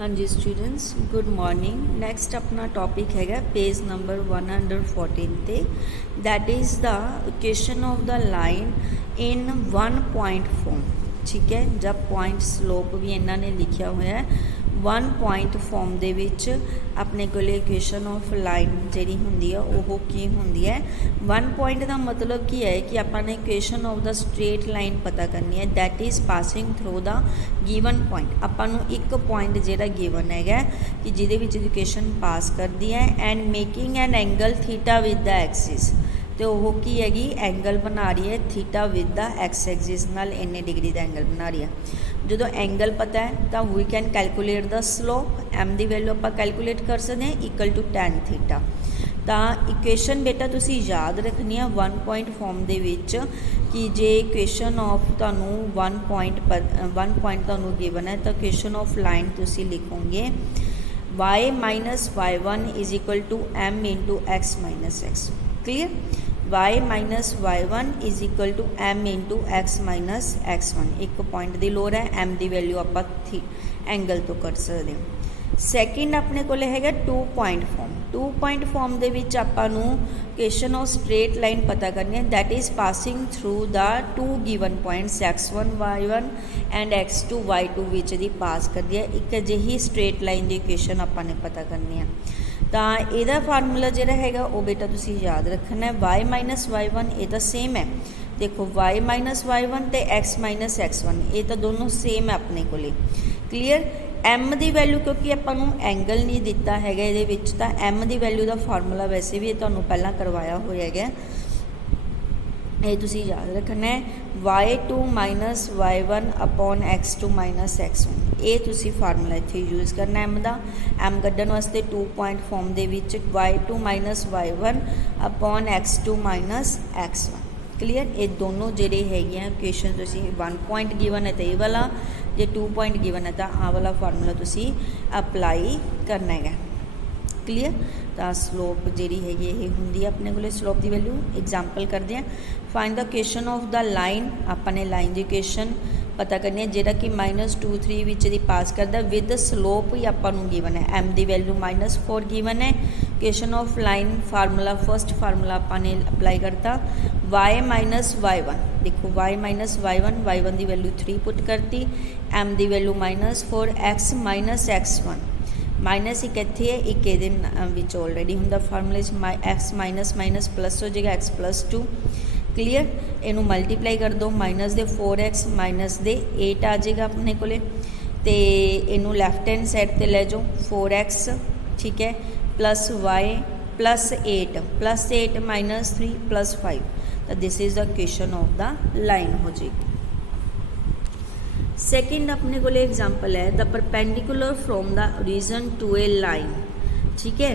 हाँ जी students good morning. Next अपना topic है पेज नंबर 114 ते that is the equation of the line in 1 point form. ठीक है, जब पॉइंट स्लोप भी इन्होंने लिखा हुआ है 1 पॉइंट फॉर्म दे विच अपने को इक्वेशन ऑफ लाइन जी होंगी वो की होंगी है। 1 पॉइंट का मतलब की है कि आपने equation of the straight line पता करनी है that is passing through the given point. आपू एक पॉइंट जोड़ा गिवन है कि जिदे विच इक्वेशन पास करती है and making an angle theta with the axis. तो वह की हैगी एंगल बना रही है theta with the x axis नाल इन्ने डिग्री का एंगल बना रही है। जो एंगल पता है तो we can calculate the slope. M की वैल्यू आप कैलकुलेट कर सकते हैं इक्वल टू tan थीटा। तो इक्वेशन बेटा तुसी याद रखनी है 1 पॉइंट फॉर्म दे विच कि जे इक्वेशन ऑफ तुहानू 1 पॉइंट तुहानू गिवन है तो इक्वेशन ऑफ लाइन तुसी लिखोगे y minus y1 is equal to m into x minus x. Clear, y minus y1 is equal to m into x minus x1। एक point की लोड़ है, m की वैल्यू आप एंगल तो कर सकते हैं। सैकेंड अपने को है 2 पॉइंट फॉर्म। 2 पॉइंट फॉर्म के विच आपानू इक्वेशन ऑफ स्ट्रेट लाइन पता करनी है that is passing through the 2 given points x1 y1 and x2 y2 विच दी पास कर दिया। एक अजिही स्ट्रेट लाइन की इक्वेशन आपाने पता करनी है। तो यदा फार्मूला जोड़ा है वो बेटा तुसी याद रखना है y माइनस y1 ये तो सेम है। देखो y माइनस y1 तो x माइनस x1 ये तो दोनों सेम है अपने को। क्लीयर, m की वैल्यू क्योंकि आपू एंगल नहीं दिता है ये तो m की वैल्यू का फार्मूला वैसे भी तुहानू पहला करवाया हुआ है, ये तुसी याद रखना है y2 minus y1 upon x2 minus x1। ये तुसी फार्मूला इत्थे यूज़ करना m का। m कड्ढण वास्ते 2 पॉइंट फॉर्म दे विच y2 minus y1 upon x2 minus x1। Clear, ये दोनों जेडे है इक्वेशन तुसी 1 पॉइंट गिवन है तो ये वाला, जे 2 पॉइंट गिवन है तो आ वाला फार्मूला तुसी अप्लाई करना है। क्लीयर, तो स्लोप जी है ये होंगी अपने को स्लोप की वैल्यू। एग्जाम्पल करते हैं, find the equation of the line. अपने लाइन की इक्वेशन पता करनी है जोड़ा कि -2 3 विच दी पास करता विद स्लोप ही आपू गिवन है। m की वैल्यू -4 गिवन है। Equation of line formula first formula आपने अप्लाई करता y माइनस y1। देखो y माइनस y1 की वैल्यू 3 पुट करती, m की value -4 x minus x1 minus एक इत्थे है एक ये ऑलरेडी होंगे फार्मूले एक्स माइनस माइनस प्लस हो जाएगा x प्लस 2। क्लीयर, इनू मल्टीप्लाई कर दो माइनस दे 4x माइनस दे 8 आ जाएगा अपने को। तो इनू लैफ्ट हैंड साइड पर ले जाओ 4x, ठीक है, plus y plus 8 minus 3 plus 5। तो this is the equation of the line हो जाएगी। सेकेंड अपने को एग्जाम्पल है the perpendicular from the origin to a line. ठीक है,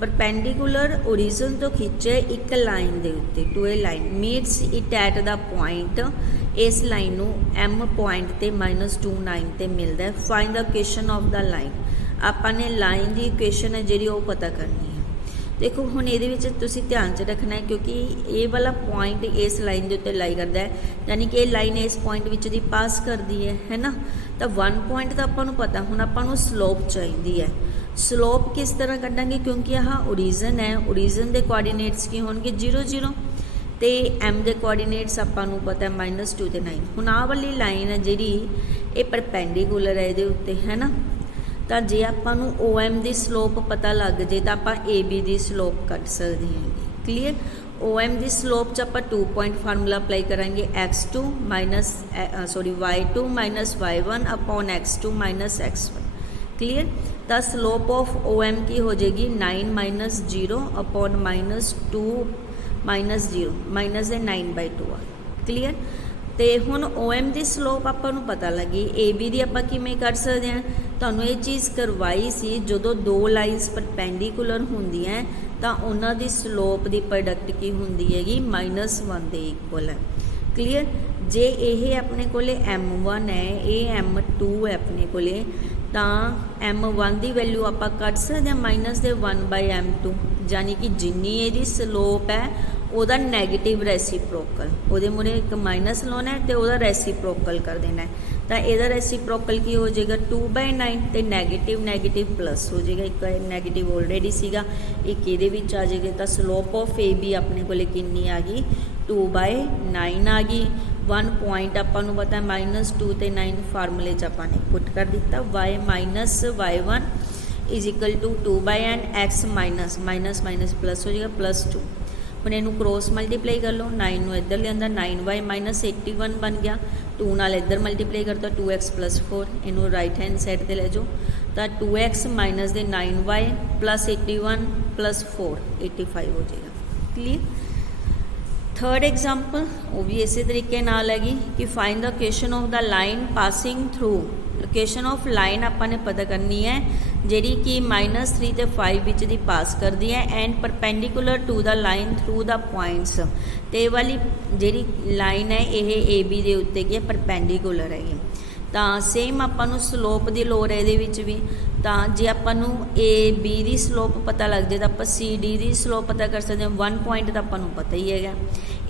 परपेंडिकुलर ओरिजिन तो खिंचे एक लाइन के उत्ते to a line meets it at the point. इस लाइन को m पॉइंट ते -29 ते मिलता है। Find the equation of the line. आपने लाइन की इक्वेशन है जी वो पता करनी है। देखो हुण ये तुसी ध्यान च रखना है क्योंकि ये वाला पॉइंट इस लाइन के उत्ते लाई करता है, यानी कि लाइन इस पॉइंट विच दी पास करती है ना। तो 1 पॉइंट तो आपको पता, हुण आपां स्लोप चाहिए है। स्लोप किस तरह कड्डांगे क्योंकि हाँ ओरिजिन है, ओरिजिन के कोआर्डीनेट्स की होंगे 0 0 तो m के कोआर्डीनेट्स आपां पता है -2 ते 9। हुण आ वाली लाइन है जी ये परपेंडिकुलर है ये उत्ते है ना। तो जे आपां OM की स्लोप पता लग जाए तो आप AB की स्लोप कट सकते हैं। क्लीयर, OM की स्लोप च आप 2 पॉइंट फार्मूला अप्लाई करांगे x2 minus y2 minus y1 upon x2 minus x1। Clear, तो स्लोप ऑफ OM की हो जाएगी 9 minus 0 upon -2 minus 0 minus 9/2। Clear, तो हुण OM की स्लोप आपको पता लगी, AB की आप किमें कर सकते हैं। तुहानू ये चीज़ करवाई सी जो 2 लाइन्स परपेंडिकुलर होंदियां तो उन्हां दी स्लोप की प्रोडक्ट की होंदी हैगी -1 के इक्वल है। क्लीयर, जे ये अपने को m1 है ये m2 है अपने को तो m1 की वैल्यू आप कट सकते हैं -1/m2, यानी कि जिन्नी ये स्लोप है ਉਹਦਾ ਨੈਗੇਟਿਵ ਰੈਸੀਪ੍ਰੋਕਲ, ਉਹਦੇ ਮੂਹਰੇ ਇੱਕ ਮਾਈਨਸ ਲਾਉਣਾ ਹੈ ਤੇ ਉਹਦਾ ਰੈਸੀਪ੍ਰੋਕਲ ਕਰ ਦੇਣਾ ਹੈ। ਤਾਂ ਇਹਦਾ ਰੈਸੀਪ੍ਰੋਕਲ ਕੀ ਹੋ ਜਾਏਗਾ 2/9 ਤੇ ਨੈਗੇਟਿਵ ਨੈਗੇਟਿਵ ਪਲੱਸ ਹੋ ਜਾਏਗਾ, ਇੱਕ ਨੈਗੇਟਿਵ ਆਲਰੇਡੀ ਸੀਗਾ, ਇੱਕ ਇਹਦੇ ਵਿੱਚ ਆ ਜਾਏਗਾ। ਤਾਂ ਸਲੋਪ ਆਫ ਏ ਬੀ ਆਪਣੇ ਕੋਲੇ ਕਿੰਨੀ ਆ ਗਈ 2/9 ਆ ਗਈ। 1 ਪੁਆਇੰਟ ਆਪਾਂ ਨੂੰ ਪਤਾ -2 ਤੇ 9 ਫਾਰਮੂਲੇ 'ਚ ਆਪਾਂ ਨੇ ਪੁੱਟ ਕਰ ਦਿੱਤਾ। y minus y1 is equal to 2/n, x minus minus minus plus हो जाएगा +2। ਹੁਣ ਇਹਨੂੰ ਕ੍ਰੋਸ ਮਲਟੀਪਲਾਈ ਕਰ ਲਓ, 9 ਨੂੰ ਇੱਧਰ ਲਿਆਂਦਾ 9y ਮਾਈਨਸ 81 ਬਣ ਗਿਆ, 2 ਨਾਲ ਇੱਧਰ ਮਲਟੀਪਲਾਈ ਕਰਤਾ 2x + 4, ਇਹਨੂੰ ਰਾਈਟ ਹੈਂਡ ਸਾਈਡ ਤੇ ਲੈ ਜਾਓ। ਤਾਂ 2x ਮਾਈਨਸ ਦੇ 9y + 81 + 4 85 ਹੋ ਜਾਏਗਾ। ਕਲੀਅਰ। ਥਰਡ ਐਗਜ਼ਾਮਪਲ ਉਹ ਵੀ ਇਸੇ ਤਰੀਕੇ ਨਾਲ ਹੈਗੀ ਕਿ find the location of the line passing through. Location of line ਆਪਾਂ ਨੇ ਪਤਾ ਕਰਨੀ ਹੈ ਜਿਹੜੀ ਕਿ -3 ਤੇ 5 ਵਿੱਚ ਦੀ ਪਾਸ ਕਰਦੀ ਹੈ and perpendicular to the line through the points. ਤੇ ਇਹ ਵਾਲੀ ਜਿਹੜੀ ਲਾਈਨ ਹੈ ਇਹ ਏ ਬੀ ਦੇ ਉੱਤੇ ਕੀ ਹੈ ਪਰਪੈਂਡੀਕੂਲਰ ਹੈਗੀ। ਤਾਂ ਸੇਮ ਆਪਾਂ ਨੂੰ ਸਲੋਪ ਦੀ ਲੋੜ ਹੈ ਇਹਦੇ ਵਿੱਚ ਵੀ। ਤਾਂ ਜੇ ਆਪਾਂ ਨੂੰ ਏ ਬੀ ਦੀ ਸਲੋਪ ਪਤਾ ਲੱਗ ਜਾਏ ਤਾਂ ਆਪਾਂ ਸੀ ਡੀ ਦੀ ਸਲੋਪ ਪਤਾ ਕਰ ਸਕਦੇ ਹਾਂ। 1 ਪੁਆਇੰਟ ਤਾਂ ਆਪਾਂ ਨੂੰ ਪਤਾ ਹੀ ਹੈਗਾ।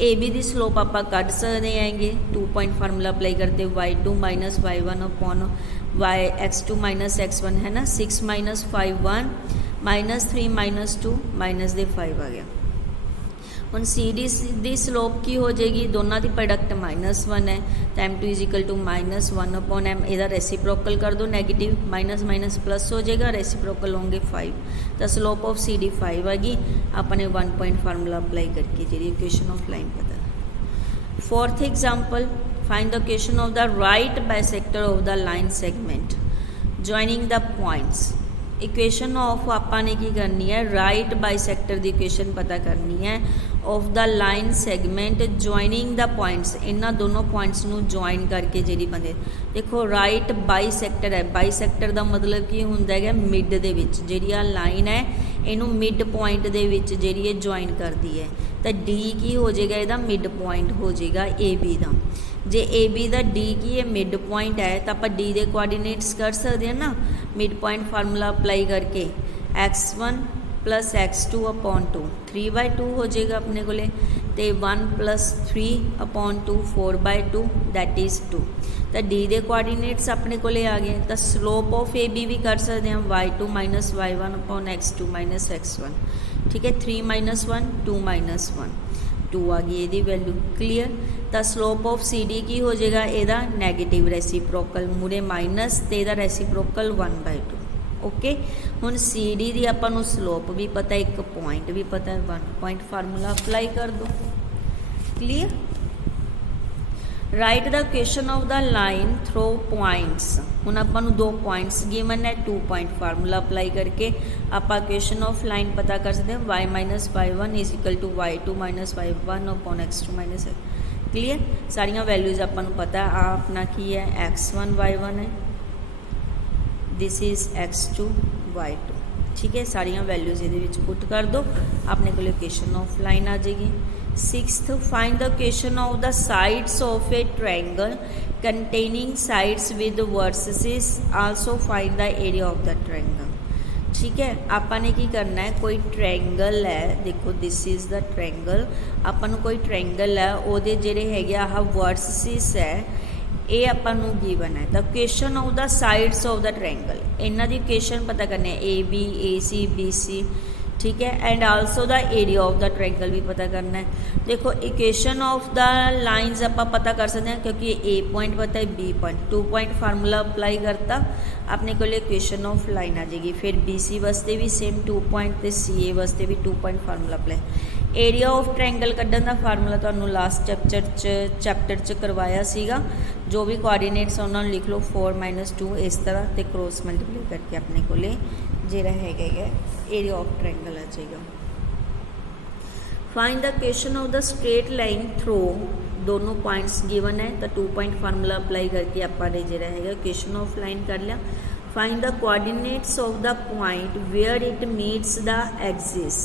ਏ ਬੀ ਦੀ ਸਲੋਪ ਆਪਾਂ ਕੱਢ ਸਕਦੇ ਹੈਗੇ, 2 ਪੁਆਇੰਟ ਫਾਰਮੂਲਾ ਅਪਲਾਈ ਕਰਦੇ y2 minus y1 upon x2 minus x1 है ना। 6 माइनस 5 1 -3 -2 माइनस ਦੇ 5 आ गया। ਹੁਣ ਸੀ ਡੀ ਦੀ ਸਲੋਪ ਕੀ ਹੋ ਜਾਏਗੀ, ਦੋਨਾਂ ਦੀ ਪ੍ਰੋਡਕਟ -1 ਹੈ ਤਾਂ m2 is equal to -1 upon m। ਇਹਦਾ ਰੈਸੀਪ੍ਰੋਕਲ ਕਰ ਦੋ, ਨੈਗੇਟਿਵ ਮਾਈਨਸ ਮਾਈਨਸ ਪਲੱਸ ਹੋ ਜਾਏਗਾ, ਰੈਸੀਪ੍ਰੋਕਲ ਹੋਣਗੇ 5। ਤਾਂ ਸਲੋਪ ਆਫ ਸੀ ਡੀ 5 ਆ ਗਈ। ਆਪਾਂ ਨੇ 1 ਪੁਆਇੰਟ ਫਾਰਮੂਲਾ ਅਪਲਾਈ ਕਰਕੇ ਜਿਹੜੀ ਇਕੁਏਸ਼ਨ ਆਫ ਲਾਈਨ ਪਤਾ। Fourth example find the location of the right bisector of the line segment joining the points। Equation of ਆਪਾਂ ਨੇ ਕੀ ਕਰਨੀ ਹੈ राइट बाइसेक्टर ਦੀ इक्वेशन पता करनी है of the line segment joining the points। ਇਹਨਾਂ ਦੋਨੋਂ ਪੁਆਇੰਟਸ ਨੂੰ ਜੁਆਇਨ ਕਰਕੇ ਜਿਹੜੀ ਬੰਦੇ ਦੇਖੋ राइट बाइसेक्टर है। बाइसेक्टर ਦਾ ਮਤਲਬ ਕੀ ਹੁੰਦਾ ਹੈਗਾ ਮਿਡ ਦੇ ਵਿੱਚ ਜਿਹੜੀ ਆ ਲਾਈਨ ਹੈ ਇਹਨੂੰ ਮਿਡ ਪੁਆਇੰਟ ਦੇ ਵਿੱਚ ਜਿਹੜੀ ਇਹ ਜੁਆਇਨ ਕਰਦੀ ਹੈ। ਤਾਂ डी ਕੀ ਹੋ ਜਾਏਗਾ ਇਹਦਾ ਮਿਡ ਪੁਆਇੰਟ ਹੋ ਜਾਏਗਾ AB ਦਾ। ਜੇ ए बी ਦਾ डी ਕੀ ਹੈ ਮਿਡ ਪੁਆਇੰਟ ਹੈ ਤਾਂ ਆਪਾਂ डी ਦੇ ਕੋਆਰਡੀਨੇਟਸ ਕਰ ਸਕਦੇ ਹਾਂ ਨਾ ਮਿਡ ਪੁਆਇੰਟ ਫਾਰਮੂਲਾ ਅਪਲਾਈ ਕਰਕੇ x1 + x2 अपॉन 2 3/2 ਹੋ ਜਾਏਗਾ ਆਪਣੇ ਕੋਲੇ ਤੇ 1 + 3 अपॉन 2 4/2 दैट इज 2। ਤਾਂ डी ਦੇ ਕੋਆਰਡੀਨੇਟਸ ਆਪਣੇ ਕੋਲੇ ਆ ਗਏ। ਤਾਂ ਸਲੋਪ ਆਫ ए बी ਵੀ ਕਰ ਸਕਦੇ ਹਾਂ y2 - y1 upon x2 - x1। ठीक है 3 - 1 2 - 1 2 आ गई ਇਹਦੀ ਵੈਲਿਊ। ਕਲੀਅਰ। ਤਾਂ ਸਲੋਪ ਆਫ ਸੀ ਡੀ ਕੀ ਹੋ ਜਾਏਗਾ ਇਹਦਾ ਨੈਗੇਟਿਵ ਰੈਸੀਪ੍ਰੋਕਲ ਮੂਰੇ ਮਾਈਨਸ ਤੇ ਇਹਦਾ ਰੈਸੀਪ੍ਰੋਕਲ 1/2। ਓਕੇ। ਹੁਣ ਸੀ ਡੀ ਦੀ ਆਪਾਂ ਨੂੰ ਸਲੋਪ ਵੀ ਪਤਾ ਇੱਕ ਪੁਆਇੰਟ ਵੀ ਪਤਾ 1 ਪੁਆਇੰਟ ਫਾਰਮੂਲਾ ਅਪਲਾਈ ਕਰ ਦੋ। Clear. Right the location of the line through points. ਹੁਣ ਆਪਾਂ ਨੂੰ 2 ਪੁਆਇੰਟਸ ਗਿਵਨ ਹੈ 2 ਪੁਆਇੰਟ ਫਾਰਮੂਲਾ ਅਪਲਾਈ ਕਰਕੇ ਆਪਾਂ ਲੋਕੇਸ਼ਨ ਆਫ ਲਾਈਨ ਪਤਾ ਕਰ ਸਕਦੇ ਹਾਂ y minus y1 is equal to y2 minus y1 upon x2 minus. Clear. ਸਾਰੀਆਂ ਵੈਲਿਊਜ਼ ਆਪਾਂ ਨੂੰ ਪਤਾ ਆ ਆਪਣਾ ਕੀ ਹੈ x1 y1 ਹੈ, दिस इज x2 y2। ठीक है सारिया वैल्यूज़ ये पुट कर दो अपने को लोकेशन ऑफ लाइन आ जाएगी। 6th find the location of the sides of a triangle containing sides with versus also find the area of the triangle. ठीक है आपने की करना है कोई ट्रायंगल है, देखो दिस इज द ट्रायंगल, अपन कोई ट्रायंगल है वो जेडे है आह वर्सेस है ਇਹ ਆਪਾਂ ਨੂੰ ਗਿਵਨ ਹੈ। ਦ location of the sides of the triangle ਇਹਨਾਂ ਦੀ ਲੋਕੇਸ਼ਨ ਪਤਾ ਕਰਨੀ ਹੈ A B A C B C. ठीक है and also the area of the triangle भी पता करना है। देखो इक्वेशन ऑफ द लाइंस आप पता कर सकते हैं क्योंकि ए पॉइंट पता है B point 2 point formula apply करता अपने को इक्वेशन ऑफ लाइन आ जाएगी। फिर बी सी वास्ते भी सेम 2 पॉइंट तो सी ए वास्ते भी 2 point formula apply. Area of triangle कड्ढन का फार्मूला तो लास्ट चैप्टर च करवाया सीगा। जो भी कोआर्डीनेट्स उन्होंने लिख लो 4 - 2 इस तरह तो क्रॉस मल्टीप्लाई करके अपने को ਜਿਹੜਾ ਹੈਗਾ ਏਰੀਆ ਆਫ ਟ੍ਰਾਇੰਗਲ ਆ ਜਾਏਗਾ। Find the location of the straight line through दोनों पॉइंट्स गिवन है तो 2 पॉइंट फार्मूला अप्लाई करके आपने जो है लोकेशन ऑफ लाइन कर लिया। Find the coordinates of the point where it meets the axis.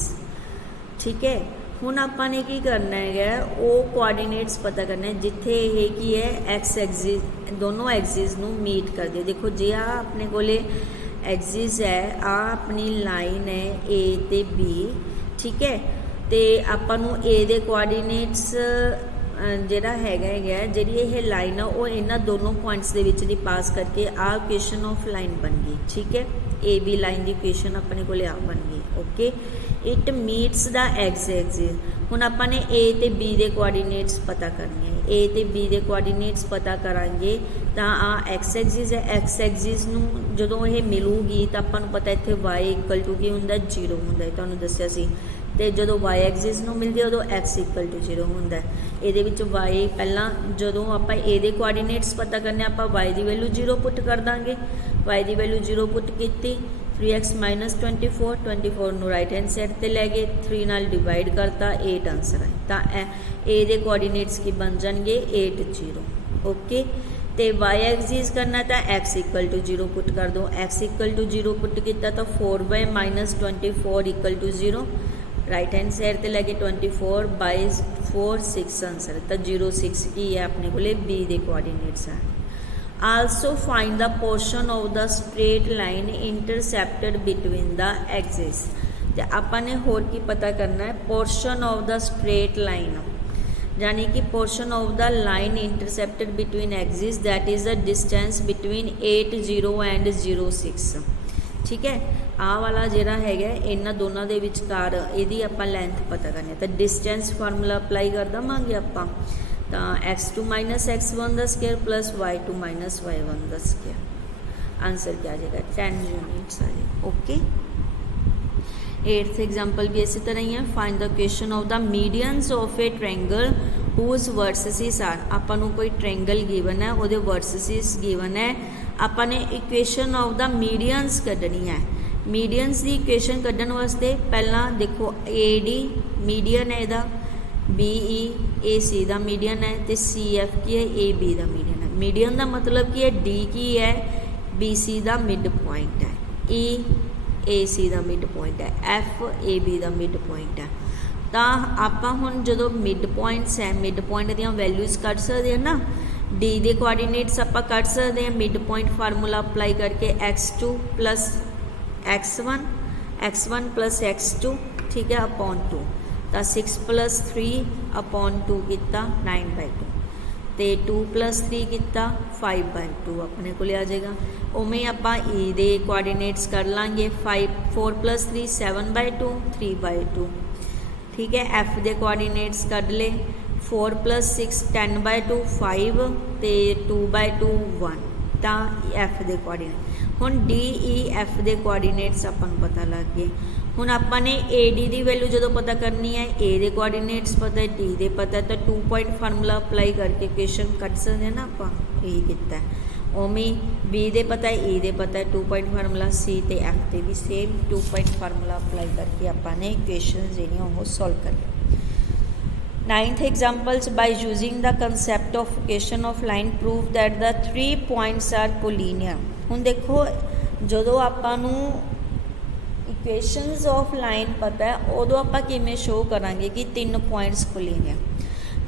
ठीक है ਹੁਣ ਆਪਾਂ ਨੇ ਕੀ ਕਰਨਾ ਹੈਗਾ ਉਹ ਕੋਆਰਡੀਨੇਟਸ ਪਤਾ ਕਰਨਾ ਜਿੱਥੇ ਇਹ ਕੀ ਹੈ ਐਕਸ ਐਕਸਿਸ ਦੋਨੋਂ ਐਕਸਿਸ ਨੂੰ ਮੀਟ ਕਰਦੇ। ਦੇਖੋ ਜੇ ਆ ਆਪਣੇ ਕੋਲੇ एक्सिस है आ अपनी लाइन है ए ते बी। ठीक है ਤੇ ਆਪਾਂ ਨੂੰ ए ਦੇ ਕੋਆਰਡੀਨੇਟਸ ਜਿਹੜਾ ਹੈਗਾ ਜਿਹੜੀ ਇਹ ਲਾਈਨ ਆ ਉਹ ਇਹਨਾਂ ਦੋਨੋਂ ਪੁਆਇੰਟਸ ਦੇ ਵਿੱਚ ਦੀ ਪਾਸ ਕਰਕੇ ਆ ਇਕੁਏਸ਼ਨ ਆਫ ਲਾਈਨ ਬਣ ਗਈ। ਠੀਕ ਹੈ, ए बी लाइन की इक्वेशन अपने को आ बन गई। Okay, it meets the x axis. हुण आपने ए ते बी दे कोआर्डीनेट्स पता करने, ए ते बी दे कोआर्डीनेट्स पता करांगे तो आ एक्स एक्सिस है। एक्स एक्सिस नूं जदों ये मिलूगी तो आपां नूं पता इत्थे वाई इक्वल टू की हुंदा 0 हुंदा, तुहानूं दस्सिया सी। तो जदों वाई एक्सिस नूं मिलदी उदों एक्स इक्वल टू 0 हुंदा। इहदे विच वाई पहलां जदों आपां ए दे कोआर्डीनेट्स पता करने आपां वाई दी वैल्यू 0 पुट कर दांगे। वाई की वैल्यू 0 पुट की 3x माइनस 24 नूं राइट हैंड साइड ते लै गए, 3 नाल डिवाइड करता, 8 आंसर है। तो ए दे कोआर्डीनेट्स की बन जाएंगे 8 0। ओके, तो वाई एक्सिस करना तो x इक्वल टू 0 पुट कर दो। x इक्वल टू 0 पुट किया तो 4y minus 24 equal to 0, right hand side ते लैके 24 बाई 4 6 आंसर। तो 0 6 की है अपने को बी दे कोआर्डीनेट्स है। Also find the portion of the straight line intercepted between the axes। तो आपने होर की पता करना है, portion of the straight line, यानी कि portion of the line intercepted between axis, that is the distance between 8 0 and 0 6। ठीक है, आ वाला जिहड़ा हैगा इन्हां दोनों दे विचकार इहदी आपां लेंथ पता करनी है। तो डिस्टेंस फार्मूला अप्लाई कर देवांगे आपां, तो x2 माइनस x1 का square plus y2 minus y1 का स्केयर। आंसर क्या आ जाएगा 10 यूनिट्स आ जाएगा। ओके, 8th एग्जाम्पल भी इसी तरह ही है। Find the equation of the medians of a triangle whose vertices are. आपां नूं कोई ट्रायंगल गिवन है, उहदे वर्टिसेस गिवन है, आपां ने इक्वेशन ऑफ द मीडियंस कढ़नी है। मीडियंस की इक्वेशन कढ़न वास्ते पहला देखो AD मीडियन है, इहदा BE AC का मीडियन है, तो CF की है, AB का मीडियन है। मीडियन का मतलब की है, D की है, BC का मिड पॉइंट है, E AC का मिड पॉइंट है, F AB का मिड पॉइंट है। तो आपां हुण जदों मिड पॉइंट्स है, मिड पॉइंट दी वैल्यूज़ कढ सकते हैं ना, D के कोआर्डीनेट्स आपां कढ सकते हैं मिड पॉइंट फार्मूला अप्लाई करके, x2 plus x1 plus x2, ठीक है, अपॉन 2। तो 6 प्लस 3 अपॉन 2 किया 9/2, तो 2 प्लस 3 किया 5/2 अपने को आ जाएगा। उमें आप ई दे कोआर्डीनेट्स कर लाँगे, 4 प्लस 3 7/2 3/2। ठीक है, एफ दे कोआर्डीनेट्स कढ़ ले, 4 प्लस 6 10/2 5, तो 2/2 1। तो एफ दे कोआर्डीनेट हुण DE F दे कोआर्डीनेट्स अपन पता लग गए। हुण आपने AD की वैल्यू जो पता करनी है, A दे कोआर्डीनेट्स पता है, D दे पता है, तो 2 पॉइंट फार्मूला अप्लाई करके इक्वेशन कट सकते हैं ना। आप यही किया उमें B दे पता है, E दे पता है, 2 पॉइंट फार्मूला, C ते F ते भी सेम 2 पॉइंट फार्मूला अप्लाई करके आपने इक्वेशन जी सॉल्व कर ली। 9th examples by using the concept of equation of line prove that the 3 points are collinear. हुण देखो जदों आपां नूं इक्वेशनस ऑफ लाइन पता है उदों आपां किवें शो करांगे कि 3 पॉइंट्स कोलिनियर।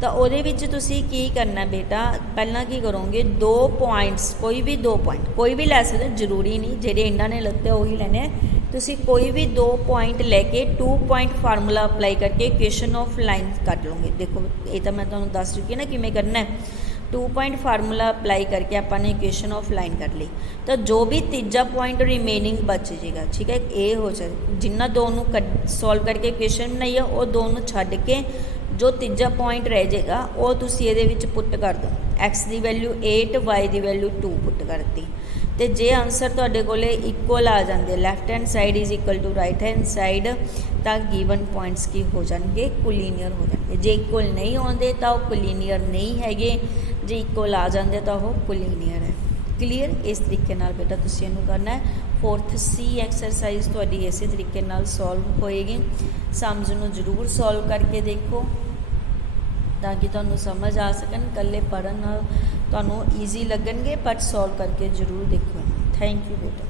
तो उहदे विच तुसीं की करना बेटा, पहलां की करोगे 2 पॉइंट्स, कोई भी 2 पॉइंट कोई भी लै सकदे, जरूरी नहीं जिहड़े इन्हां ने लत्ते उही लैने। तुसीं कोई भी 2 पॉइंट लैके 2 पॉइंट फार्मूला अप्लाई करके इक्वेशन ऑफ लाइन कट लोगे। देखो ये तो मैं तुहानूं दस चुकी ना किवें करना है। 2 पॉइंट फार्मूला अप्लाई करके आपने इक्वेशन ऑफ लाइन कर ली, तो जो भी तीजा पॉइंट रिमेनिंग बच जाएगा। ठीक है, ये हो जाए जिन्ना दोनों सॉल्व करके इक्वेशन बनाई है वो दोनों छड्ड के जो तीजा पॉइंट रह जाएगा वो तुसीं इहदे विच पुट कर दो। x की वैल्यू 8, y की वैल्यू 2 पुट करती, तो जे आंसर तुहाडे कोले इक्वल आ जाते, left hand side is equal to right hand side, तो गिवन पॉइंट्स की हो जाएंगे कोलिनियर हो जाएंगे। जे इक्वल नहीं आते तो कोलिनियर नहीं है, जे इक्वल आ जाते तो वह कोलिनियर है। क्लीयर, इस तरीके नाल बेटा तुसीं इहनूं करना है। 4th C एक्सरसाइज तुहाडी इस तरीके नाल सॉल्व होएगी। सम्स नूं जरूर सॉल्व करके देखो ताकि तुहानूं समझ आ सकन। कल्ले पढ़न नाल तुहानूं ईजी लगणगे, बट सॉल्व करके जरूर देखो। थैंक यू बेटा।